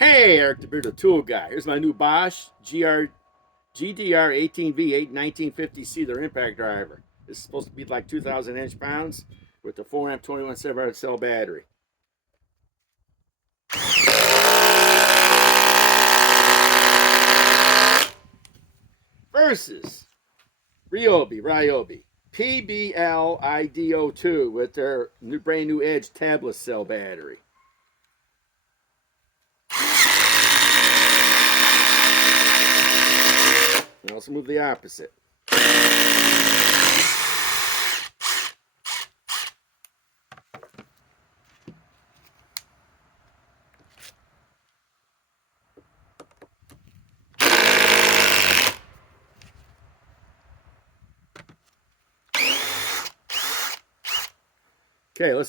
Hey, Eric the Tool Guy. Here's my new Bosch GDR 18V 1950 their impact driver. This is supposed to be like 2,000 inch-pounds with the 4 amp 21,700 cell battery. Versus Ryobi PBLIDO2 with their brand new Edge tablet cell battery. And also move the opposite. Okay, let's